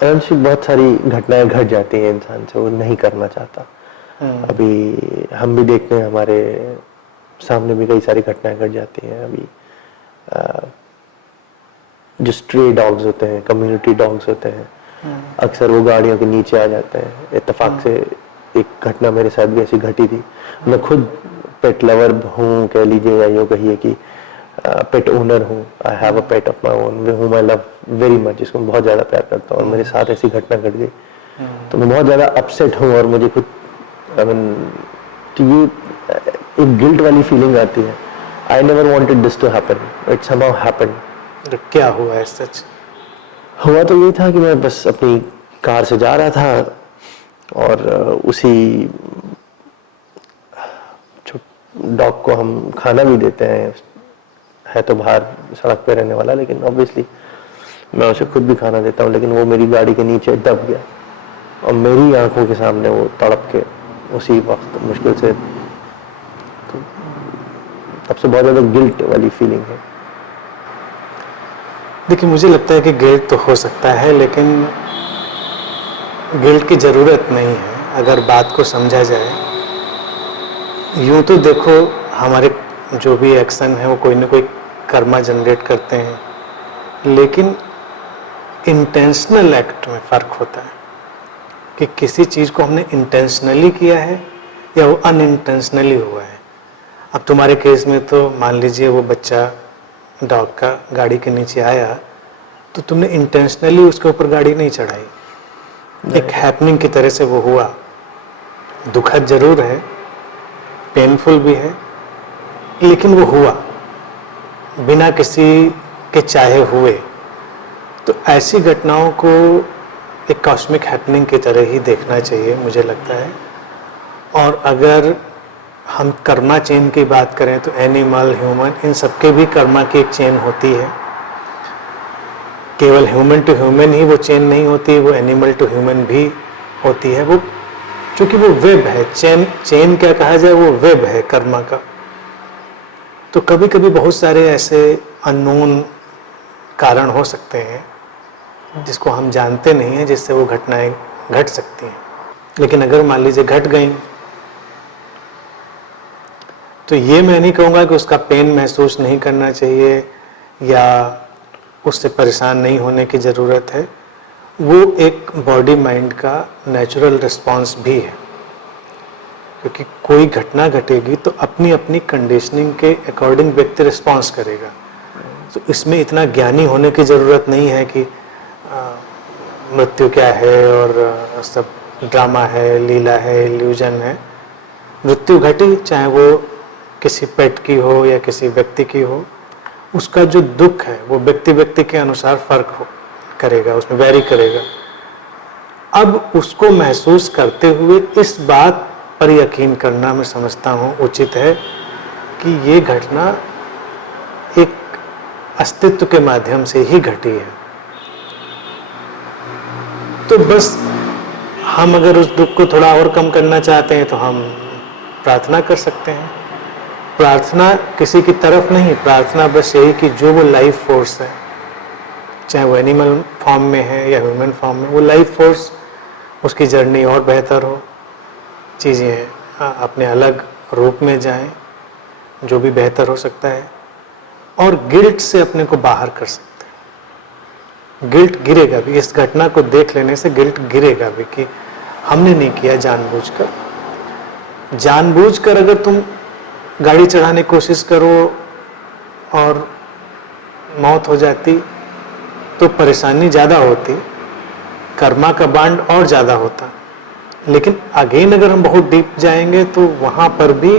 अंश बहुत सारी घटनाएं घट जाती हैं इंसान से, वो नहीं करना चाहता। अभी हम भी देखते हैं, हमारे सामने भी कई सारी घटनाएं घट जाती हैं। अभी जो स्ट्रे डॉग्स होते हैं, कम्युनिटी डॉग्स होते हैं, अक्सर वो गाड़ियों के नीचे आ जाते हैं। इत्तेफाक से एक घटना मेरे साथ भी ऐसी घटी थी। मैं खुद पेट लवर हूँ कह लीजिए, या यूँ कहिए कि पेट ओनर हूँ। I have a pet of my own whom I love very much, जिसको मैं बहुत ज़्यादा प्यार करता हूँ। और मेरे साथ ऐसी घटना घट गई तो मैं बहुत ज़्यादा अपसेट हूँ, और मुझे खुद ये एक गिल्ट वाली फीलिंग आती है। I never wanted this to happen, it somehow happened. क्या हुआ है सच? हुआ तो ये था कि मैं बस अपनी कार से जा रहा था, और उसी डॉग को हम खाना भी देते हैं, है तो बाहर सड़क पे रहने वाला, लेकिन ऑब्वियसली मैं उसे खुद भी खाना देता हूँ। लेकिन वो मेरी गाड़ी के नीचे दब गया, और मेरी आंखों के सामने वो तड़प के उसी वक्त मुश्किल से, तो तब से बहुत ज़्यादा गिल्ट वाली फीलिंग है। देखिए, मुझे लगता है कि गिल्ट तो हो सकता है, लेकिन गिल्ट की ज़रूरत नहीं है अगर बात को समझा जाए। यूँ तो देखो, हमारे जो भी एक्शन है वो कोई ना कोई कर्मा जनरेट करते हैं, लेकिन इंटेंशनल एक्ट में फ़र्क होता है कि किसी चीज़ को हमने इंटेंशनली किया है या वो अनइंटेंशनली हुआ है। अब तुम्हारे केस में तो मान लीजिए वो बच्चा डॉग का गाड़ी के नीचे आया, तो तुमने इंटेंशनली उसके ऊपर गाड़ी नहीं चढ़ाई, एक हैपनिंग की तरह से वो हुआ। दुखद जरूर है, पेनफुल भी है, लेकिन वो हुआ बिना किसी के चाहे हुए। तो ऐसी घटनाओं को एक कॉस्मिक हैपनिंग की तरह ही देखना चाहिए, मुझे लगता है। और अगर हम कर्मा चेन की बात करें तो एनिमल, ह्यूमन, इन सबके भी कर्मा की एक चेन होती है। केवल ह्यूमन टू ह्यूमन ही वो चेन नहीं होती, वो एनिमल टू ह्यूमन भी होती है। वो क्योंकि वो वेब है, चेन क्या कहा जाए, वो वेब है कर्मा का। तो कभी कभी बहुत सारे ऐसे अननोन कारण हो सकते हैं जिसको हम जानते नहीं हैं, जिससे वो घटनाएं घट सकती हैं। लेकिन अगर मान लीजिए घट गई, तो ये मैं नहीं कहूँगा कि उसका पेन महसूस नहीं करना चाहिए या उससे परेशान नहीं होने की ज़रूरत है। वो एक बॉडी माइंड का नेचुरल रिस्पॉन्स भी है, क्योंकि कोई घटना घटेगी तो अपनी अपनी कंडीशनिंग के अकॉर्डिंग व्यक्ति रिस्पॉन्स करेगा। तो इसमें इतना ज्ञानी होने की ज़रूरत नहीं है कि मृत्यु क्या है और सब ड्रामा है, लीला है, इल्यूजन है। मृत्यु घटी, चाहे वो किसी पेट की हो या किसी व्यक्ति की हो, उसका जो दुख है वो व्यक्ति व्यक्ति के अनुसार फर्क करेगा, उसमें वैरी करेगा। अब उसको महसूस करते हुए इस बात पर यकीन करना, मैं समझता हूँ, उचित है कि ये घटना एक अस्तित्व के माध्यम से ही घटी है। तो बस हम अगर उस दुख को थोड़ा और कम करना चाहते हैं तो हम प्रार्थना कर सकते हैं। प्रार्थना किसी की तरफ नहीं, प्रार्थना बस यही कि जो वो लाइफ फोर्स है, चाहे वो एनिमल फॉर्म में है या ह्यूमन फॉर्म में, वो लाइफ फोर्स, उसकी जर्नी और बेहतर हो, चीज़ें अपने अलग रूप में जाएं, जो भी बेहतर हो सकता है। और गिल्ट से अपने को बाहर कर सकते हैं। गिल्ट गिरेगा भी, इस घटना को देख लेने से गिल्ट गिरेगा भी कि हमने नहीं किया जानबूझकर। जानबूझकर अगर तुम गाड़ी चढ़ाने की कोशिश करो और मौत हो जाती तो परेशानी ज़्यादा होती, कर्मा का बांड और ज़्यादा होता। लेकिन अगेन अगर हम बहुत डीप जाएंगे तो वहाँ पर भी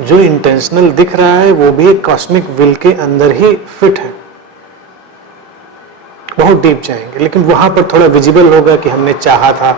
जो इंटेंशनल दिख रहा है वो भी एक कॉस्मिक विल के अंदर ही फिट है। बहुत डीप जाएंगे, लेकिन वहाँ पर थोड़ा विजिबल होगा कि हमने चाहा था,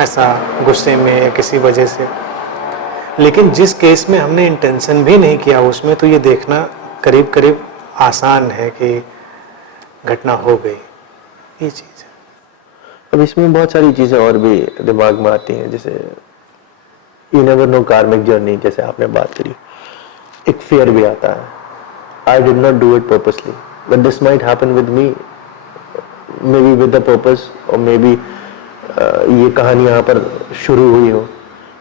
ऐसा गुस्से में या किसी वजह से। लेकिन जिस केस में हमने इंटेंशन भी नहीं किया उसमें, तो ये देखना करीब करीब आसान है कि घटना हो गई, ये चीज़ है। अब इसमें बहुत सारी चीज़ें और भी दिमाग में आती हैं, जैसे यू नेवर नो कार्मिक जर्नी, जैसे आपने बात करी, एक फियर भी आता है, I did not do it purposely but this might happen with me, may be with the purpose, और मे बी ये कहानी यहाँ पर शुरू हुई हो,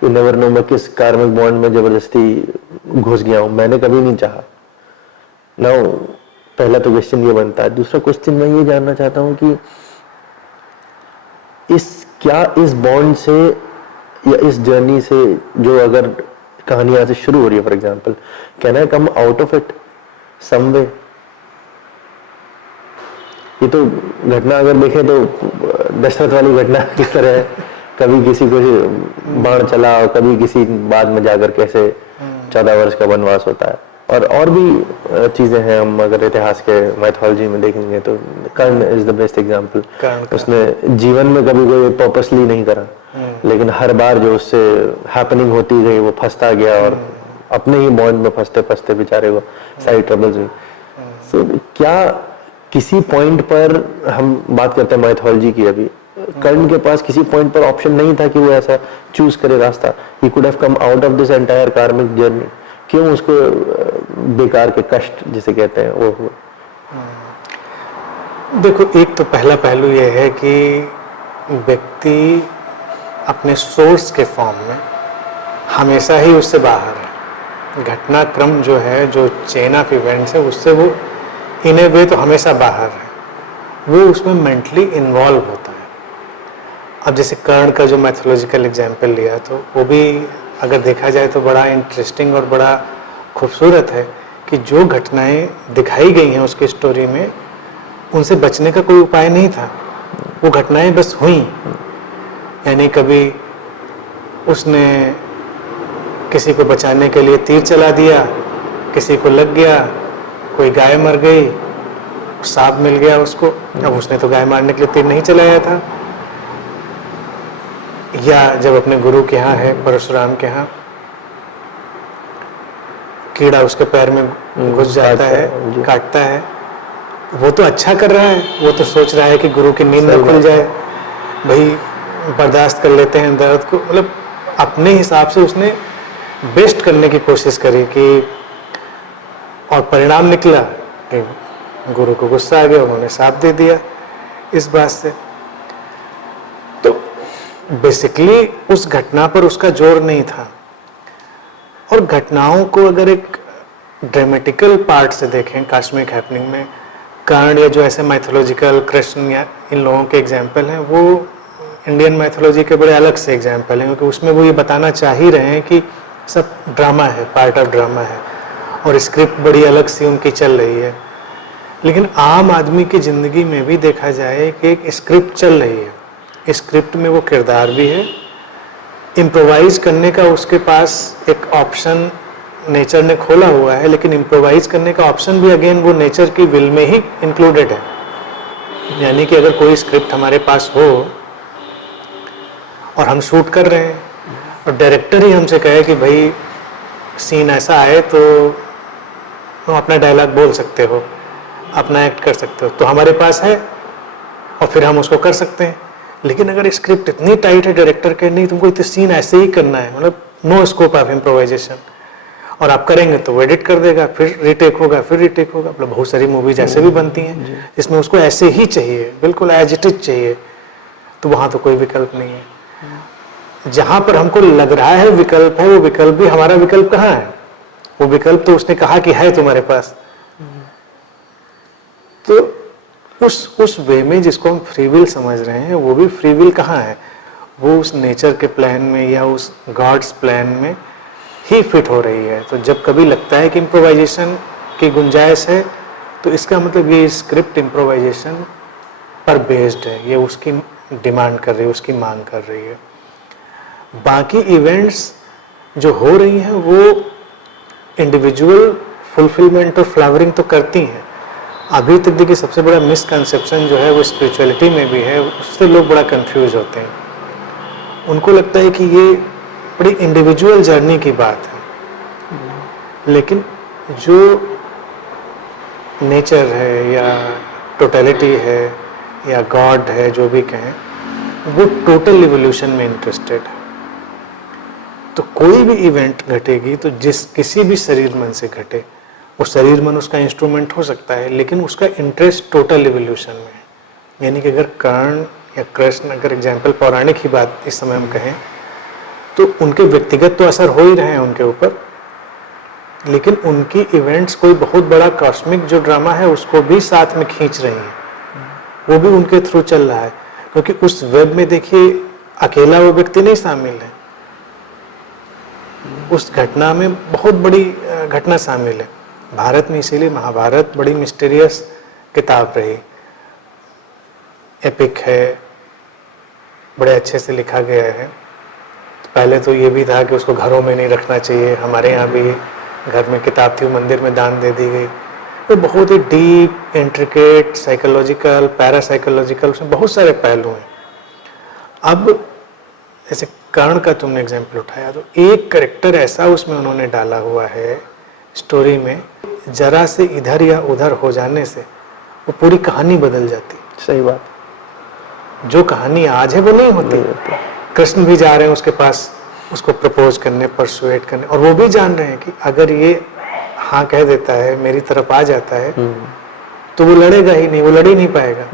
यू नेवर नो मैं किस कार्मिक बॉन्ड में जबरदस्ती घुस गया हूँ, मैंने कभी नहीं चाहा। नाउ पहला तो क्वेश्चन ये बनता है। दूसरा क्वेश्चन मैं ये जानना चाहता हूँ कि इस बॉन्ड से या इस जर्नी से, जो अगर कहानी यहाँ से शुरू हो रही है for example, can I come out of it some way? ये तो घटना अगर देखें तो दशरथ वाली घटना की तरह है, कभी किसी को बाण चला और कभी किसी बाद में जाकर कैसे 14 वर्ष का वनवास होता है, और भी चीजें हैं। हम अगर इतिहास के माइथोलॉजी में देखेंगे तो कर्ण इज द बेस्ट एग्जांपल। उसने जीवन में कभी कोई पर्पसली नहीं करा, लेकिन हर बार जो उससे हैपनिंग होती गई वो फंसता गया, और अपने ही बॉन्ड में फंसते फंसते बेचारे को सारी ट्रबल्स हुई। सो क्या किसी पॉइंट पर, हम बात करते हैं माइथोलॉजी की, अभी कर्ण के पास किसी पॉइंट पर ऑप्शन नहीं था कि वो ऐसा चूज करे रास्ता? He could have come out of this entire कार्मिक जर्नी, क्यों उसको बेकार के कष्ट जिसे कहते हैं वो हुआ? देखो, एक तो पहला पहलू ये है कि व्यक्ति अपने सोर्स के फॉर्म में हमेशा ही उससे बाहर है। घटनाक्रम जो है, जो चेन ऑफ इवेंट्स है, उससे वो इन ए वे तो हमेशा बाहर है, वो उसमें मेंटली इन्वॉल्व होता है। अब जैसे कर्ण का जो मैथोलॉजिकल एग्जाम्पल लिया, तो वो भी अगर देखा जाए तो बड़ा इंटरेस्टिंग और बड़ा खूबसूरत है कि जो घटनाएं दिखाई गई हैं उसकी स्टोरी में, उनसे बचने का कोई उपाय नहीं था, वो घटनाएं बस हुई। यानी कभी उसने किसी को बचाने के लिए तीर चला दिया, किसी को लग गया, कोई गाय मर गई, सांप मिल गया उसको, अब उसने तो गाय मारने के लिए तीर नहीं चलाया था। या जब अपने गुरु के यहाँ है, परशुराम के यहाँ, कीड़ा उसके पैर में घुस जाता है, काटता है, वो तो अच्छा कर रहा है, वो तो सोच रहा है कि गुरु की नींद न खुल जाए, भाई बर्दाश्त कर लेते हैं दर्द को, मतलब अपने हिसाब से उसने बेस्ट करने की कोशिश करी कि, और परिणाम निकला कि गुरु को गुस्सा आ गया, उन्होंने साथ दे दिया इस बात से। तो बेसिकली उस घटना पर उसका जोर नहीं था। और घटनाओं को अगर एक ड्रामेटिकल पार्ट से देखें, कॉस्मिक हैपनिंग में कर्ण या जो ऐसे माइथोलॉजिकल कृष्ण या इन लोगों के एग्जाम्पल हैं, वो इंडियन माइथोलॉजी के बड़े अलग से एग्जाम्पल हैं, क्योंकि उसमें वो ये बताना चाह ही रहे हैं कि सब ड्रामा है, पार्ट ऑफ ड्रामा है, और स्क्रिप्ट बड़ी अलग सी उनकी चल रही है। लेकिन आम आदमी की ज़िंदगी में भी देखा जाए कि एक स्क्रिप्ट चल रही है, स्क्रिप्ट में वो किरदार भी है, इम्प्रोवाइज करने का उसके पास एक ऑप्शन नेचर ने खोला हुआ है, लेकिन इम्प्रोवाइज करने का ऑप्शन भी अगेन वो नेचर की विल में ही इंक्लूडेड है। यानी कि अगर कोई स्क्रिप्ट हमारे पास हो और हम शूट कर रहे हैं और डायरेक्टर ही हमसे कहे कि भाई सीन ऐसा आए तो तुम अपना डायलॉग बोल सकते हो, अपना एक्ट कर सकते हो, तो हमारे पास है और फिर हम उसको कर सकते हैं। लेकिन अगर स्क्रिप्ट इतनी टाइट है डायरेक्टर के, नहीं तुमको इतने सीन ऐसे ही करना है, मतलब नो स्कोप ऑफ इम्प्रोवाइजेशन, और आप करेंगे तो वो एडिट कर देगा, फिर रीटेक होगा, फिर रीटेक होगा। मतलब बहुत सारी मूवीज ऐसे भी बनती हैं जिसमें उसको ऐसे ही चाहिए, बिल्कुल एज इट इज चाहिए, तो वहाँ तो कोई विकल्प नहीं है। जहाँ पर हमको लग रहा है विकल्प है, वो विकल्प भी हमारा विकल्प कहाँ है? वो विकल्प तो उसने कहा कि है तुम्हारे पास। तो उस वे में जिसको हम फ्री विल समझ रहे हैं, वो भी फ्री विल कहाँ है? वो उस नेचर के प्लान में या उस गॉड्स प्लान में ही फिट हो रही है। तो जब कभी लगता है कि इम्प्रोवाइजेशन की गुंजाइश है, तो इसका मतलब ये स्क्रिप्ट इम्प्रोवाइजेशन पर बेस्ड है, ये उसकी डिमांड कर रही है, उसकी मांग कर रही है। बाकी इवेंट्स जो हो रही हैं वो इंडिविजुअल फुलफिलमेंट और फ्लावरिंग तो करती हैं। अभी तक देखिए सबसे बड़ा मिसकंसेप्शन जो है वो स्पिरिचुअलिटी में भी है, उससे लोग बड़ा कंफ्यूज होते हैं। उनको लगता है कि ये बड़ी इंडिविजुअल जर्नी की बात है, लेकिन जो नेचर है या टोटलिटी है या गॉड है, जो भी कहें, वो टोटल इवोल्यूशन में इंटरेस्टेड है। तो कोई भी इवेंट घटेगी तो किसी भी शरीर मन से घटे, वो शरीर मन उसका इंस्ट्रूमेंट हो सकता है, लेकिन उसका इंटरेस्ट टोटल इवोल्यूशन में है। यानी कि अगर कर्ण या कृष्ण, अगर एग्जाम्पल पौराणिक ही बात इस समय हम कहें, तो उनके व्यक्तिगत तो असर हो ही रहे हैं उनके ऊपर, लेकिन उनकी इवेंट्स कोई बहुत बड़ा कॉस्मिक जो ड्रामा है उसको भी साथ में खींच रही हैं, वो भी उनके थ्रू चल रहा है। क्योंकि उस वेब में देखिए अकेला वो व्यक्ति नहीं शामिल है, उस घटना में बहुत बड़ी घटना शामिल है। भारत में इसीलिए महाभारत बड़ी मिस्टीरियस किताब रही, एपिक है, बड़े अच्छे से लिखा गया है। पहले तो ये भी था कि उसको घरों में नहीं रखना चाहिए, हमारे यहाँ भी घर में किताब थी, मंदिर में दान दे दी गई। तो बहुत ही डीप, इंट्रिकेट, साइकोलॉजिकल, पैरासाइकोलॉजिकल, उसमें बहुत सारे पहलू हैं। अब जैसे कर्ण का तुमने एग्जाम्पल उठाया, तो एक करेक्टर ऐसा उसमें उन्होंने डाला हुआ है स्टोरी में, जरा से इधर या उधर हो जाने से वो पूरी कहानी बदल जाती। सही बात। जो कहानी आज है वो नहीं होती। कृष्ण भी जा रहे हैं उसके पास, उसको प्रपोज करने, परसुएट करने, और वो भी जान रहे हैं कि अगर ये हाँ कह देता है, मेरी तरफ आ जाता है, तो वो लड़ेगा ही नहीं, वो लड़ ही नहीं पाएगा,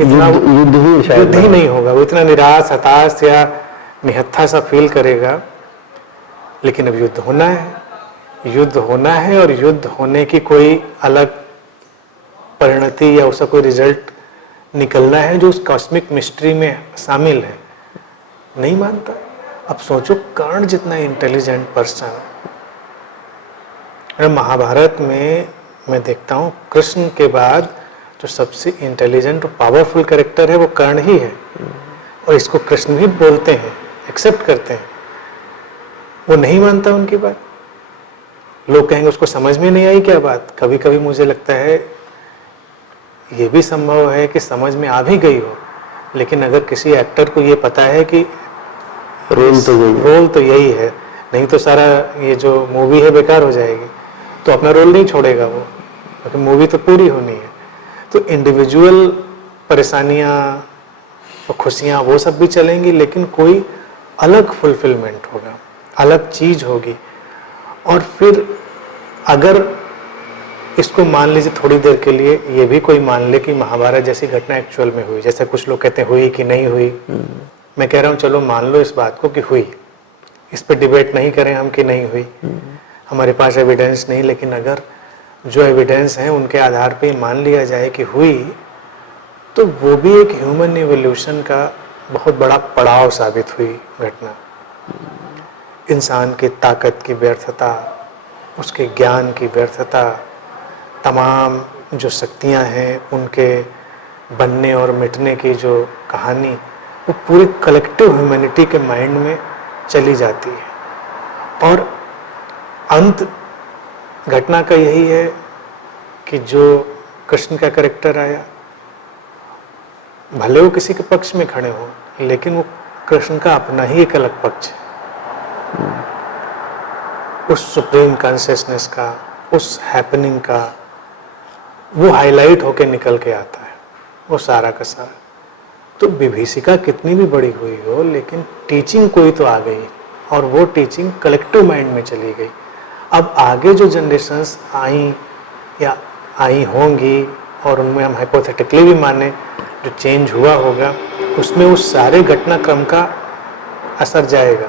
इतना युद्ध ही नहीं होगा, वो इतना निराश, हताश या निहत्था सा फील करेगा। लेकिन अब युद्ध होना है, युद्ध होना है, और युद्ध होने की कोई अलग परिणति या उसका कोई रिजल्ट निकलना है जो उस कॉस्मिक मिस्ट्री में शामिल है। नहीं मानता। अब सोचो, कर्ण जितना इंटेलिजेंट पर्सन, महाभारत में मैं देखता हूँ कृष्ण के बाद जो सबसे इंटेलिजेंट और पावरफुल कैरेक्टर है वो कर्ण ही है, और इसको कृष्ण भी बोलते हैं, एक्सेप्ट करते हैं। वो नहीं मानता उनकी बात। लोग कहेंगे उसको समझ में नहीं आई क्या बात। कभी कभी मुझे लगता है ये भी संभव है कि समझ में आ भी गई हो, लेकिन अगर किसी एक्टर को ये पता है कि रोल तो यही है, नहीं तो सारा ये जो मूवी है बेकार हो जाएगी, तो अपना रोल नहीं छोड़ेगा वो, क्योंकि मूवी तो पूरी होनी है। तो इंडिविजुअल परेशानियां और खुशियां वो सब भी चलेंगी, लेकिन कोई अलग फुलफिलमेंट होगा, अलग चीज होगी। और फिर अगर इसको मान लीजिए थोड़ी देर के लिए, ये भी कोई मान ले कि महाभारत जैसी घटना एक्चुअल में हुई, जैसे कुछ लोग कहते हैं हुई कि नहीं हुई, मैं कह रहा हूँ चलो मान लो इस बात को कि हुई, इस पे डिबेट नहीं करें हम कि नहीं हुई, हमारे पास एविडेंस नहीं, लेकिन अगर जो एविडेंस है उनके आधार पे मान लिया जाए कि हुई, तो वो भी एक ह्यूमन इवोल्यूशन का बहुत बड़ा पड़ाव साबित हुई घटना। इंसान की ताकत की व्यर्थता, उसके ज्ञान की व्यर्थता, तमाम जो शक्तियां हैं उनके बनने और मिटने की जो कहानी, वो पूरी कलेक्टिव ह्यूमैनिटी के माइंड में चली जाती है। और अंत घटना का यही है कि जो कृष्ण का कैरेक्टर आया, भले वो किसी के पक्ष में खड़े हो, लेकिन वो कृष्ण का अपना ही एक अलग पक्ष है, उस सुप्रीम कॉन्शियसनेस का, उस हैपनिंग का, वो हाईलाइट होके निकल के आता है, वो सारा का सारा। तो विभीषिका कितनी भी बड़ी हुई हो, लेकिन टीचिंग कोई तो आ गई, और वो टीचिंग कलेक्टिव माइंड में चली गई। अब आगे जो जनरेशन्स आई या आई होंगी, और उनमें हम हाइपोथेटिकली भी माने जो चेंज हुआ होगा, उसमें उस सारे घटनाक्रम का असर जाएगा,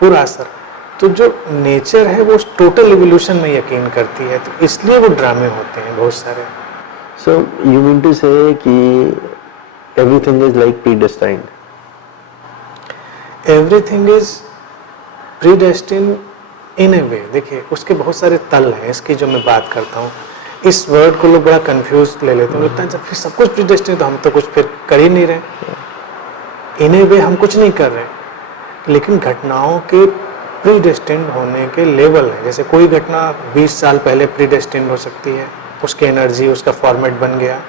पूरा असर। तो जो नेचर है वो टोटल इवोल्यूशन में यकीन करती है, तो इसलिए वो ड्रामे होते हैं बहुत सारे। So you mean to say कि everything is like predestined? Everything is predestined in a way. देखिए उसके बहुत सारे तल हैं, इसकी जो मैं बात करता हूँ, इस वर्ड को लोग बड़ा कंफ्यूज ले लेते हैं, लगता है जब फिर सब कुछ प्रीडेस्टिन्ड तो हम तो कुछ फिर कर ही नहीं रहे। इन ए वे हम कुछ नहीं कर रहे, लेकिन घटनाओं के प्रीडेस्टिन्ड होने के लेवल है। जैसे कोई घटना 20 साल पहले प्रीडेस्टिन्ड हो सकती है, उसकी एनर्जी, उसका फॉर्मेट बन गया।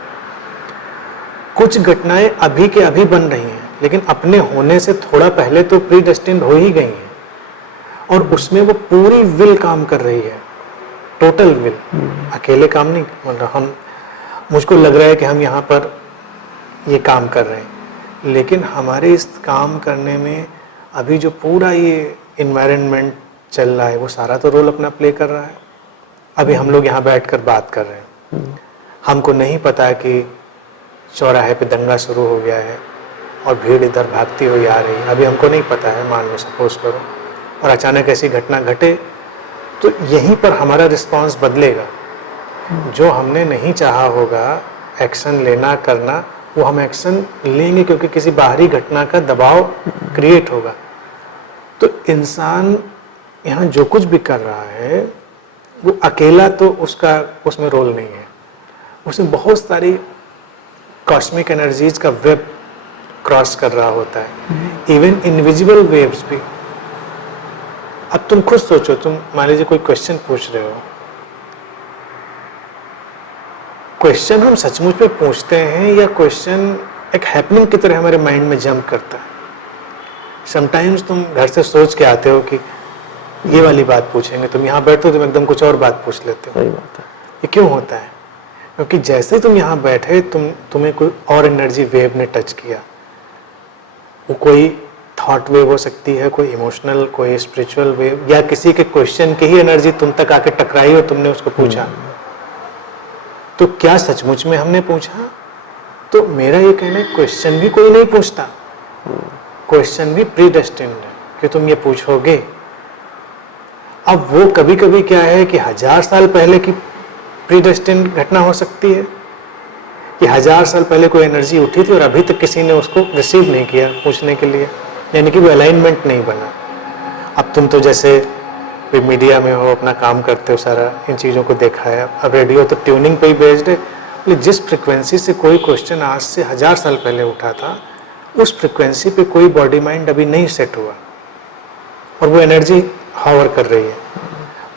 कुछ घटनाएं अभी के अभी बन रही हैं, लेकिन अपने होने से थोड़ा पहले तो प्री डेस्टिन्ड हो ही गई हैं, और उसमें वो पूरी विल काम कर रही है, टोटल विल, अकेले काम नहीं। मतलब मुझको लग रहा है कि हम यहाँ पर ये काम कर रहे हैं, लेकिन हमारे इस काम करने में अभी जो पूरा ये इन्वायरमेंट चल रहा है वो सारा तो रोल अपना प्ले कर रहा है। अभी हम लोग यहाँ बैठकर बात कर रहे हैं, हमको नहीं पता कि चौराहे पे दंगा शुरू हो गया है और भीड़ इधर भागती हुई आ रही है, अभी हमको नहीं पता है, मान लो सपोज करो, और अचानक ऐसी घटना घटे तो यहीं पर हमारा रिस्पांस बदलेगा। जो हमने नहीं चाहा होगा एक्शन लेना करना, वो हम एक्शन लेंगे क्योंकि किसी बाहरी घटना का दबाव क्रिएट होगा। तो इंसान यहाँ जो कुछ भी कर रहा है वो अकेला तो उसमें रोल नहीं है, उसमें बहुत सारी कॉस्मिक एनर्जीज का वेब क्रॉस कर रहा होता है, इवन इनविजिबल वेव्स भी। अब तुम खुद सोचो, तुम मान लीजिए कोई क्वेश्चन पूछ रहे हो, क्वेश्चन हम सचमुच में पूछते हैं या क्वेश्चन एक हैपनिंग की तरह हमारे माइंड में जंप करता है। समटाइम्स तुम घर से सोच के आते हो कि ये वाली बात पूछेंगे, तुम यहाँ बैठते हो तुम एकदम कुछ और बात पूछ लेते हो। सही बात है। ये क्यों होता है? क्योंकि जैसे तुम यहाँ बैठे तुम्हें कोई और एनर्जी वेव ने टच किया। वो कोई थॉट वेव हो सकती है, कोई इमोशनल, कोई स्पिरिचुअल वेव, या किसी के क्वेश्चन की ही एनर्जी तुम तक आके टकराई और तुमने उसको पूछा। तो क्या सचमुच में हमने पूछा? तो मेरा ये कहना है क्वेश्चन भी कोई नहीं पूछता, क्वेश्चन भी प्री डेस्टिन्ड है कि तुम ये पूछोगे। अब वो कभी कभी क्या है कि 1000 साल पहले की प्री डेस्टिन्ड घटना हो सकती है कि 1000 साल पहले कोई एनर्जी उठी थी और अभी तक किसी ने उसको रिसीव नहीं किया पूछने के लिए, यानी कि वो अलाइनमेंट नहीं बना। अब तुम तो जैसे मीडिया में हो, अपना काम करते हो, सारा इन चीज़ों को देखा है। अब रेडियो तो ट्यूनिंग पे ही बेस्ड है। जिस फ्रिक्वेंसी से कोई क्वेश्चन आज से 1000 साल पहले उठा था, उस फ्रिक्वेंसी पे कोई बॉडी माइंड अभी नहीं सेट हुआ और वो एनर्जी हावर कर रही है।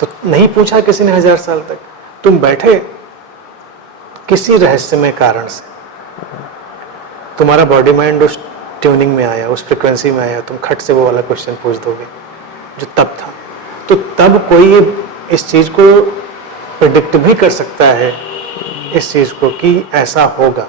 तो नहीं पूछा किसी ने 1000 साल तक, तुम बैठे किसी रहस्यमय कारण से तुम्हारा बॉडी माइंड उस ट्यूनिंग में आया, उस फ्रिक्वेंसी में आया, तुम खट से वो वाला क्वेश्चन पूछ दोगे जो तब था। तो तब कोई इस चीज को प्रेडिक्ट भी कर सकता है, इस चीज को, कि ऐसा होगा।